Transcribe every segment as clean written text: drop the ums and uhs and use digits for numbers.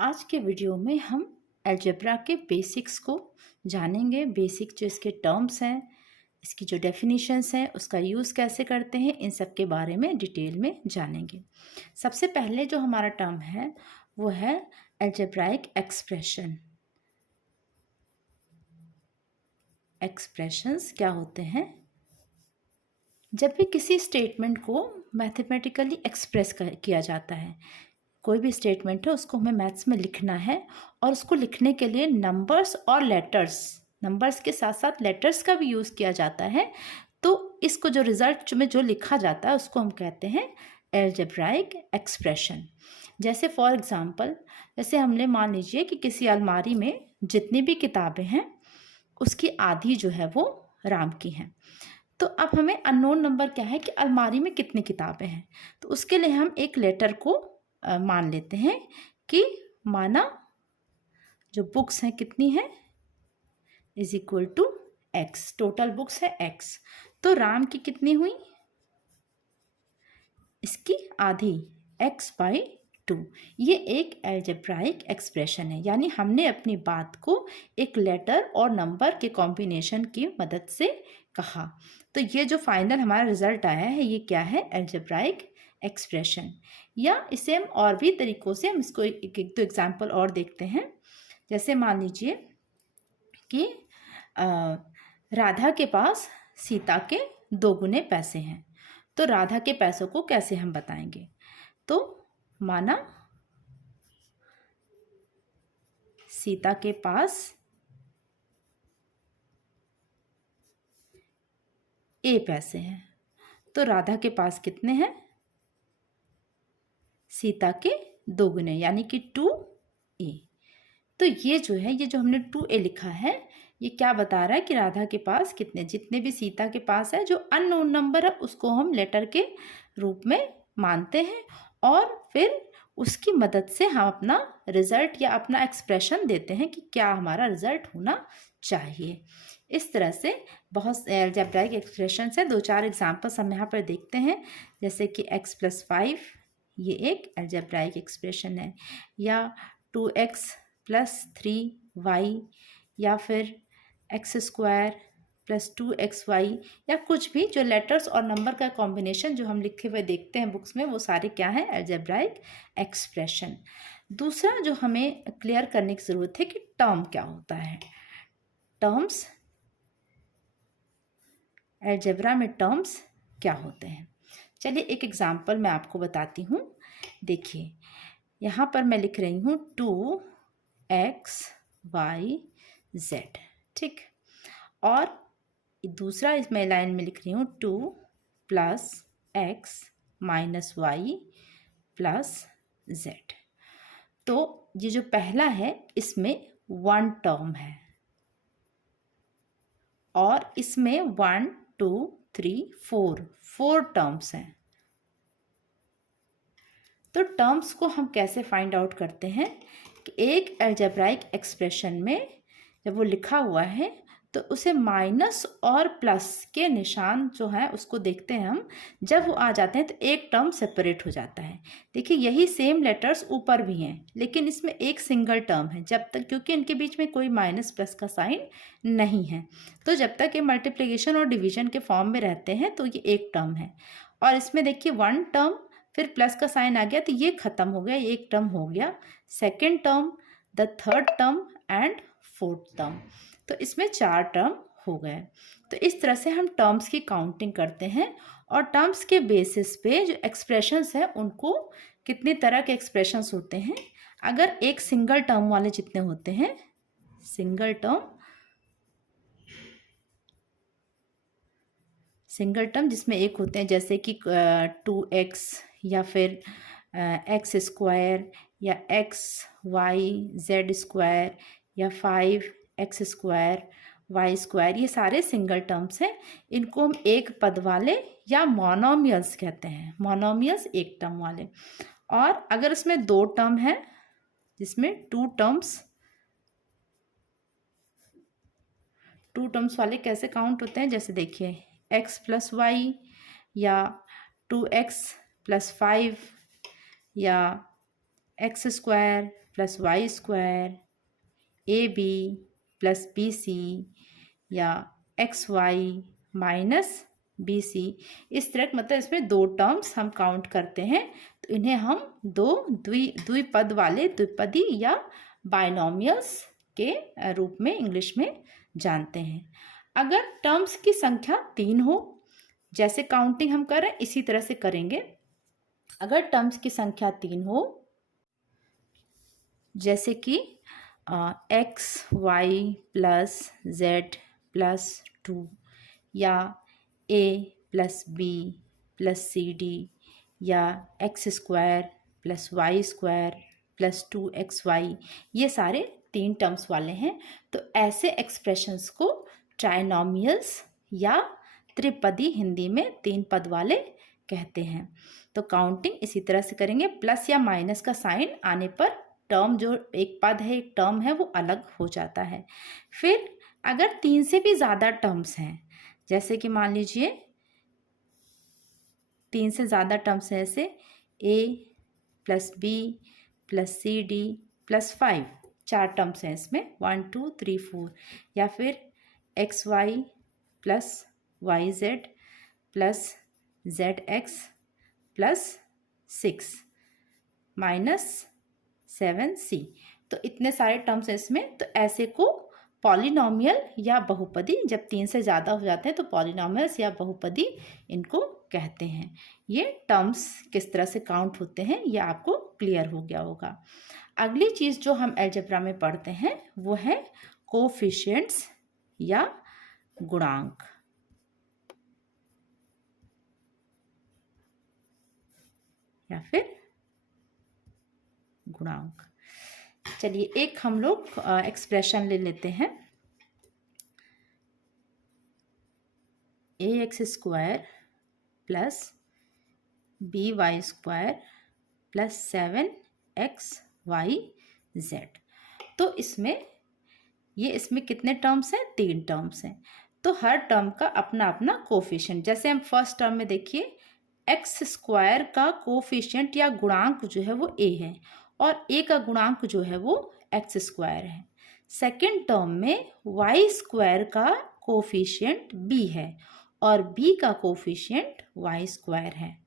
आज के वीडियो में हम अलजेब्रा के बेसिक्स को जानेंगे। बेसिक जो इसके टर्म्स हैं, इसकी जो डेफिनेशंस हैं, उसका यूज़ कैसे करते हैं, इन सब के बारे में डिटेल में जानेंगे। सबसे पहले जो हमारा टर्म है वो है अलजेब्राइक एक्सप्रेशन। एक्सप्रेशंस क्या होते हैं? जब भी किसी स्टेटमेंट को मैथमेटिकली एक्सप्रेस किया जाता है, कोई भी स्टेटमेंट है उसको हमें मैथ्स में लिखना है और उसको लिखने के लिए नंबर्स और लेटर्स, नंबर्स के साथ साथ लेटर्स का भी यूज़ किया जाता है। तो इसको जो रिज़ल्ट में जो लिखा जाता है उसको हम कहते हैं अलजेब्राइक एक्सप्रेशन। जैसे फॉर एग्ज़ाम्पल, जैसे हमने मान लीजिए कि किसी अलमारी में जितनी भी किताबें हैं उसकी आधी जो है वो राम की हैं। तो अब हमें अननोन नंबर क्या है कि अलमारी में कितनी किताबें हैं। तो उसके लिए हम एक लेटर को मान लेते हैं कि माना जो बुक्स हैं कितनी है is equal to X, total books है एक्स। तो राम की कितनी हुई, इसकी आधी, एक्स बाई 2। ये एक अलजेब्राइक एक्सप्रेशन है, यानी हमने अपनी बात को एक लेटर और नंबर के कॉम्बिनेशन की मदद से कहा। तो ये जो फाइनल हमारा रिजल्ट आया है ये क्या है, अलजेब्राइक एक्सप्रेशन। या इसे हम और भी तरीक़ों से हम इसको एक दो एग्जाम्पल और देखते हैं। जैसे मान लीजिए कि राधा के पास सीता के 2 गुने पैसे हैं। तो राधा के पैसों को कैसे हम बताएंगे? तो माना सीता के पास ए पैसे हैं, तो राधा के पास कितने हैं, सीता के 2 गुने यानी कि 2a। तो ये जो है, ये जो हमने 2a लिखा है ये क्या बता रहा है कि राधा के पास कितने, जितने भी सीता के पास है जो अननोन नंबर है उसको हम लेटर के रूप में मानते हैं और फिर उसकी मदद से हम अपना रिजल्ट या अपना एक्सप्रेशन देते हैं कि क्या हमारा रिजल्ट होना चाहिए। इस तरह से बहुत अलजेब्राइक एक्सप्रेशन है। 2-4 एग्जाम्पल्स हम यहाँ पर देखते हैं। जैसे कि x+5 ये एक अलजेब्राइक एक्सप्रेशन है, या 2x+3y, या फिर x² + 2xy, या कुछ भी जो लेटर्स और नंबर का कॉम्बिनेशन जो हम लिखे हुए देखते हैं बुक्स में, वो सारे क्या हैं, अलजेब्राइक एक्सप्रेशन। दूसरा जो हमें क्लियर करने की ज़रूरत है कि टर्म क्या होता है। टर्म्स, अलजेब्रा में टर्म्स क्या होते हैं, चलिए एक एग्जांपल मैं आपको बताती हूँ। देखिए यहाँ पर मैं लिख रही हूँ 2xy z, ठीक। और दूसरा इसमें लाइन में लिख रही हूँ 2 + x - y + z। तो ये जो पहला है इसमें 1 टर्म है और इसमें 1 2 3 4 टर्म्स हैं। तो टर्म्स को हम कैसे फाइंड आउट करते हैं कि एक अलजेब्राइक एक्सप्रेशन में जब वो लिखा हुआ है तो उसे माइनस और प्लस के निशान जो है उसको देखते हैं हम। जब वो आ जाते हैं तो एक टर्म सेपरेट हो जाता है। देखिए यही सेम लेटर्स ऊपर भी हैं लेकिन इसमें एक सिंगल टर्म है, जब तक, क्योंकि इनके बीच में कोई माइनस प्लस का साइन नहीं है। तो जब तक ये मल्टीप्लिकेशन और डिवीजन के फॉर्म में रहते हैं तो ये एक टर्म है। और इसमें देखिए 1 टर्म, फिर प्लस का साइन आ गया तो ये खत्म हो गया, ये एक टर्म हो गया। Second term, the third term and fourth term. तो इसमें 4 टर्म हो गए। तो इस तरह से हम टर्म्स की काउंटिंग करते हैं और टर्म्स के बेसिस पे जो एक्सप्रेशंस है उनको, कितने तरह के एक्सप्रेशंस होते हैं। अगर एक सिंगल टर्म वाले जितने होते हैं, सिंगल टर्म जिसमें एक होते हैं जैसे कि 2x या फिर x² या xy z² या 5x² y², ये सारे सिंगल टर्म्स हैं। इनको हम एक पद वाले या मोनोमियल्स कहते हैं। मोनोमियल्स एक टर्म वाले। और अगर इसमें 2 टर्म है जिसमें 2 टर्म्स वाले कैसे काउंट होते हैं, जैसे देखिए x+y या 2x + 5 या X square plus Y square, A B plus B C, या X Y minus B C. इस तरह मतलब इसमें दो टर्म्स हम काउंट करते हैं, तो इन्हें हम दो द्विपद वाले द्विपदी या बाइनोमियल्स के रूप में इंग्लिश में जानते हैं। अगर टर्म्स की संख्या 3 हो, जैसे काउंटिंग हम कर रहे हैं इसी तरह से करेंगे। अगर टर्म्स की संख्या 3 हो, जैसे कि X Y plus Z plus 2, या A plus B plus C D, या X square plus Y square plus 2xy, ये सारे 3 टर्म्स वाले हैं। तो ऐसे एक्सप्रेशंस को ट्राइनोमियल्स या त्रिपदी, हिंदी में 3 पद वाले कहते हैं। तो काउंटिंग इसी तरह से करेंगे। प्लस या माइनस का साइन आने पर टर्म, जो एक पद है एक टर्म है, वो अलग हो जाता है। फिर अगर 3 से भी ज़्यादा टर्म्स हैं, जैसे कि मान लीजिए 3 से ज़्यादा टर्म्स हैं, जैसे a plus B plus C D plus 5, 4 terms हैं इसमें, 1 2 3 4, या फिर X Y plus Y Z plus Z X plus 6 minus 7c, तो इतने सारे टर्म्स हैं इसमें। तो ऐसे को पॉलिनोमियल या बहुपदी, जब 3 से ज़्यादा हो जाते हैं तो पॉलिनोमियल्स या बहुपदी इनको कहते हैं। ये टर्म्स किस तरह से काउंट होते हैं ये आपको क्लियर हो गया होगा। अगली चीज़ जो हम अलजेब्रा में पढ़ते हैं वो है कोफिशिएंट्स या गुणांक। या फिर गुणांक। चलिए एक हम लोग एक्सप्रेशन ले लेते हैं। A X square plus B Y square plus 7xy z। तो इसमें कितने टर्म्स हैं? 3 टर्म्स हैं। तो हर टर्म का अपना अपना कोफिशिएंट, जैसे हम फर्स्ट टर्म में देखिए एक्स स्क्वायर का कोफिशिएंट या गुणांक जो है वो a है, और a का गुणांक जो है वो एक्स स्क्वायर है। सेकेंड टर्म में वाई स्क्वायर का कोफिशिएंट b है और b का कोफिशिएंट वाई स्क्वायर है।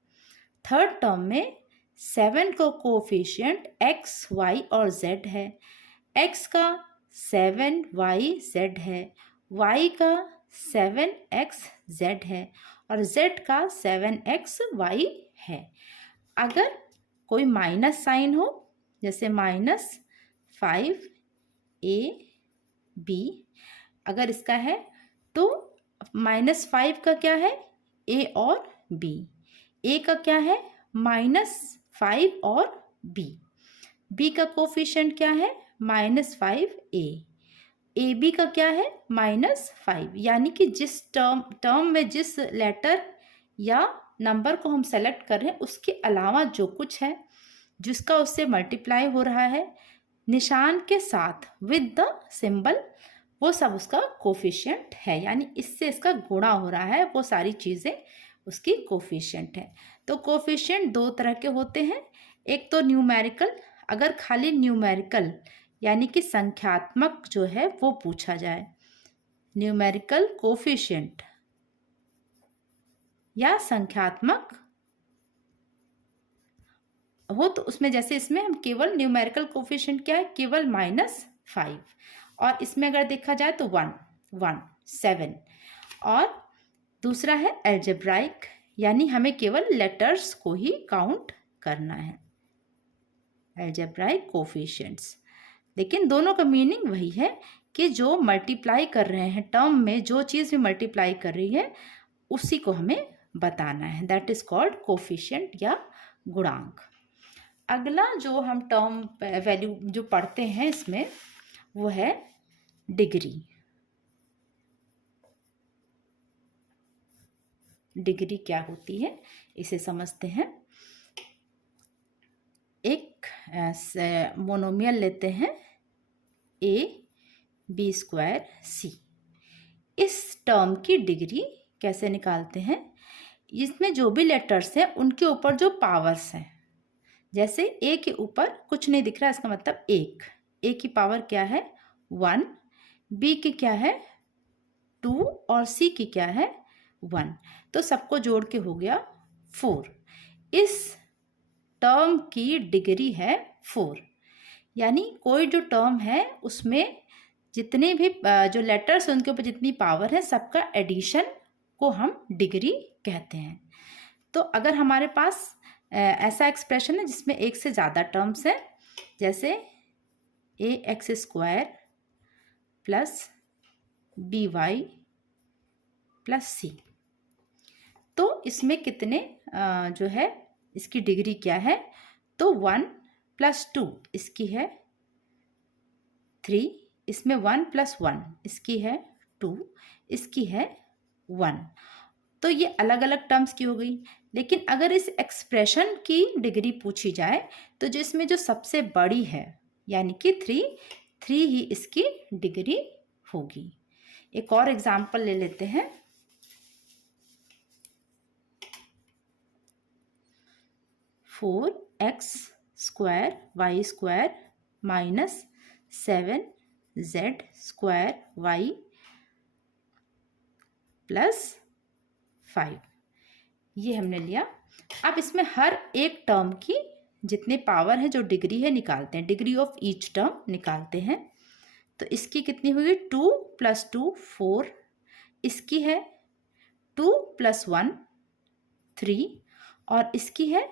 थर्ड टर्म में 7 का कोफिशिएंट x, y और z है। x का 7y z है, y का 7xz है और z का 7xy है। अगर कोई माइनस साइन हो, जैसे -5ab, अगर इसका है तो -5 का क्या है? a और b। a का क्या है? -5 और b। b का कोफिशिएंट क्या है? -5a। ab का क्या है? -5। यानी कि जिस टर्म में जिस लेटर या नंबर को हम सेलेक्ट कर रहे हैं उसके अलावा जो कुछ है जिसका उससे मल्टीप्लाई हो रहा है निशान के साथ विद द सिंबल, वो सब उसका कोफिशिएंट है। यानी इससे इसका गुणा हो रहा है, वो सारी चीज़ें उसकी कोफिशिएंट है। तो कोफिशिएंट 2 तरह के होते हैं। एक तो न्यूमेरिकल, अगर खाली न्यूमेरिकल यानी कि संख्यात्मक जो है वो पूछा जाए, न्यूमेरिकल कोफिशिएंट या संख्यात्मक हो, तो उसमें जैसे इसमें हम केवल न्यूमेरिकल कोफिशिएंट क्या है? केवल -5। और इसमें अगर देखा जाए तो 1 1 7। और दूसरा है अलजेब्राइक, यानी हमें केवल लेटर्स को ही काउंट करना है, अलजेब्राइक कोफिशिएंट्स। लेकिन दोनों का मीनिंग वही है कि जो मल्टीप्लाई कर रहे हैं टर्म में, जो चीज़ भी मल्टीप्लाई कर रही है उसी को हमें बताना है, दैट इज कॉल्ड कोफिशिएंट या गुणांक। अगला जो हम टर्म वैल्यू जो पढ़ते हैं इसमें वो है डिग्री। डिग्री क्या होती है इसे समझते हैं। एक मोनोमियल लेते हैं ab²c। इस टर्म की डिग्री कैसे निकालते हैं? इसमें जो भी लेटर्स हैं उनके ऊपर जो पावर्स हैं, जैसे ए के ऊपर कुछ नहीं दिख रहा, इसका मतलब एक, ए की पावर क्या है 1, बी की क्या है 2 और सी की क्या है 1, तो सबको जोड़ के हो गया 4। इस टर्म की डिग्री है 4, यानी कोई जो टर्म है उसमें जितने भी जो लेटर्स उनके ऊपर जितनी पावर है सबका एडिशन को हम डिग्री कहते हैं। तो अगर हमारे पास ऐसा एक्सप्रेशन है जिसमें एक से ज़्यादा टर्म्स हैं, जैसे ax² plus by plus c, तो इसमें कितने जो है इसकी डिग्री क्या है, तो 1 + 2 इसकी है 3, इसमें 1 + 1 इसकी है 2, इसकी है 1। तो ये अलग अलग टर्म्स की हो गई। लेकिन अगर इस एक्सप्रेशन की डिग्री पूछी जाए तो जिसमें जो सबसे बड़ी है यानी कि 3 ही इसकी डिग्री होगी। एक और एग्जाम्पल ले लेते हैं। 4x² y² minus 7z² y plus 5, ये हमने लिया। अब इसमें हर एक टर्म की जितने पावर है जो डिग्री है निकालते हैं, डिग्री ऑफ ईच टर्म निकालते हैं। तो इसकी कितनी हुई 2 + 2 4, इसकी है 2 + 1 3 और इसकी है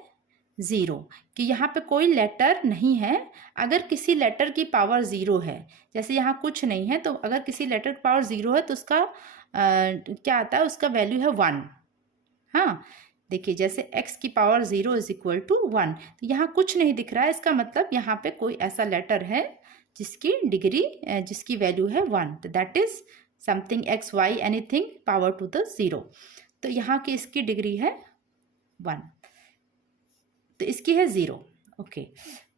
0, कि यहाँ पे कोई लेटर नहीं है। अगर किसी लेटर की पावर 0 है, जैसे यहाँ कुछ नहीं है, तो अगर किसी लेटर की पावर 0 है तो उसका क्या आता है, उसका वैल्यू है 1। हाँ देखिए, जैसे x की पावर 0 = 1, तो यहाँ कुछ नहीं दिख रहा है, इसका मतलब यहाँ पे कोई ऐसा लेटर है जिसकी डिग्री जिसकी वैल्यू है 1, तो that is something x y anything power to the 0। तो यहाँ की इसकी डिग्री है 1, तो इसकी है 0। ओके,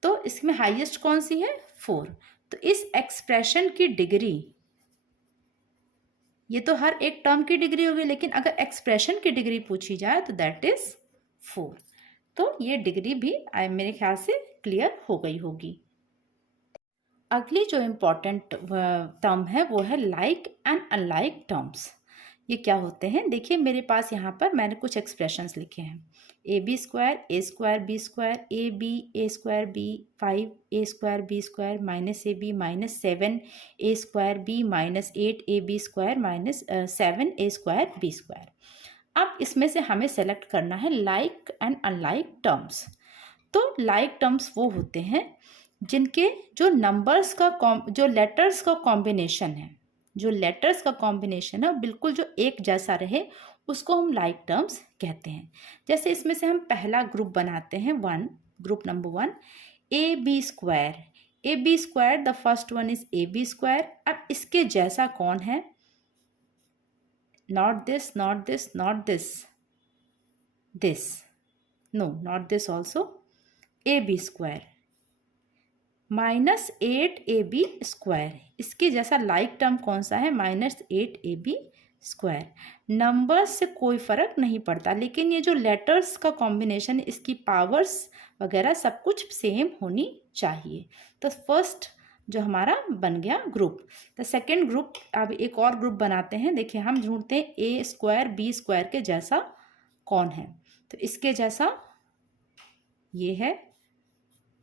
तो इसमें हाईएस्ट कौन सी है 4। तो इस एक्सप्रेशन की डिग्री, ये तो हर एक टर्म की डिग्री होगी, लेकिन अगर एक्सप्रेशन की डिग्री पूछी जाए तो दैट इज 4। तो ये डिग्री भी मेरे ख्याल से क्लियर हो गई होगी। अगली जो इम्पॉर्टेंट टर्म है वो है लाइक एंड अनलाइक टर्म्स। ये क्या होते हैं, देखिए मेरे पास यहाँ पर मैंने कुछ एक्सप्रेशंस लिखे हैं। ab² a² b² ab a² b 5 a² b² minus ab minus 7 a² b minus 8 ab² minus 7 a² b²। अब इसमें से हमें सेलेक्ट करना है लाइक एंड अनलाइक टर्म्स। तो लाइक टर्म्स वो होते हैं जिनके जो नंबर्स का जो लेटर्स का कॉम्बिनेशन है, जो लेटर्स का कॉम्बिनेशन है बिल्कुल जो एक जैसा रहे, उसको हम लाइक टर्म्स कहते हैं। जैसे इसमें से हम पहला ग्रुप बनाते हैं, group number 1 ab²। ab², the first one is ab²। अब इसके जैसा कौन है, not this, not this, not this, this, no not this also, ab² -8ab²। इसके जैसा लाइक टर्म कौन सा है, -8ab²। नंबर्स से कोई फर्क नहीं पड़ता, लेकिन ये जो लेटर्स का कॉम्बिनेशन है इसकी पावर्स वगैरह सब कुछ सेम होनी चाहिए। तो फर्स्ट जो हमारा बन गया ग्रुप। तो सेकेंड ग्रुप, अब एक और ग्रुप बनाते हैं। देखिए हम ढूंढते हैं a² b² के जैसा कौन है। तो इसके जैसा ये है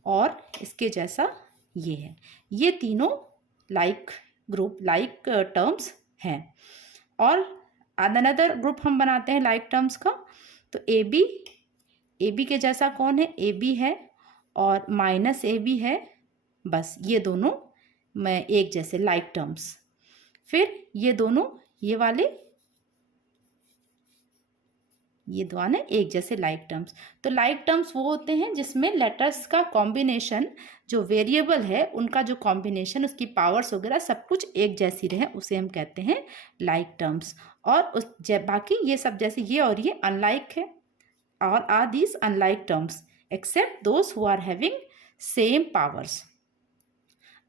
और इसके जैसा ये है, ये तीनों लाइक ग्रुप, लाइक टर्म्स हैं। और अनदर ग्रुप हम बनाते हैं लाइक टर्म्स का। तो AB के जैसा कौन है, AB है और -AB है, बस ये दोनों में एक जैसे लाइक टर्म्स। फिर ये दोनों, ये दोनों एक जैसे लाइक टर्म्स। तो लाइक टर्म्स वो होते हैं जिसमें लेटर्स का कॉम्बिनेशन, जो वेरिएबल है उनका जो कॉम्बिनेशन, उसकी पावर्स वगैरह सब कुछ एक जैसी रहे, उसे हम कहते हैं लाइक टर्म्स। और बाकी ये सब जैसे ये और ये अनलाइक है, और are these unlike terms except those who are having same powers.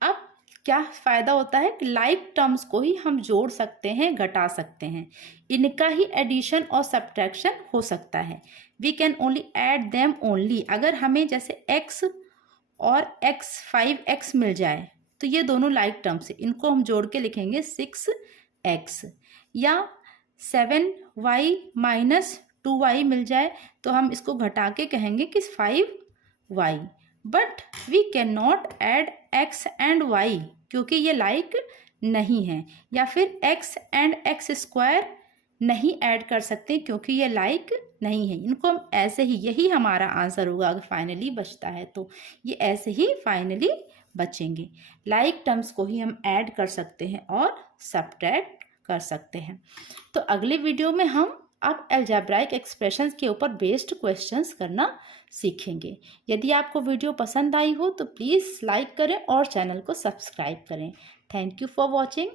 अब क्या फ़ायदा होता है कि लाइक टर्म्स को ही हम जोड़ सकते हैं, घटा सकते हैं, इनका ही एडिशन और सब्ट्रैक्शन हो सकता है। We can only add them only. अगर हमें जैसे x और x 5x मिल जाए तो ये दोनों लाइक टर्म्स है, इनको हम जोड़ के लिखेंगे 6x। या 7y माइनस 2y मिल जाए तो हम इसको घटा के कहेंगे कि 5y। But we can not add x and y क्योंकि ये लाइक नहीं है। या फिर x एंड x स्क्वायर नहीं ऐड कर सकते क्योंकि ये लाइक नहीं है। इनको हम ऐसे ही, यही हमारा आंसर होगा अगर फाइनली बचता है तो ये ऐसे ही फाइनली बचेंगे। लाइक टर्म्स को ही हम ऐड कर सकते हैं और सब्ट्रैक्ट कर सकते हैं। तो अगले वीडियो में हम अब अलजेब्राइक एक्सप्रेशंस के ऊपर बेस्ड क्वेश्चंस करना सीखेंगे। यदि आपको वीडियो पसंद आई हो तो प्लीज़ लाइक करें और चैनल को सब्सक्राइब करें। Thank you for watching.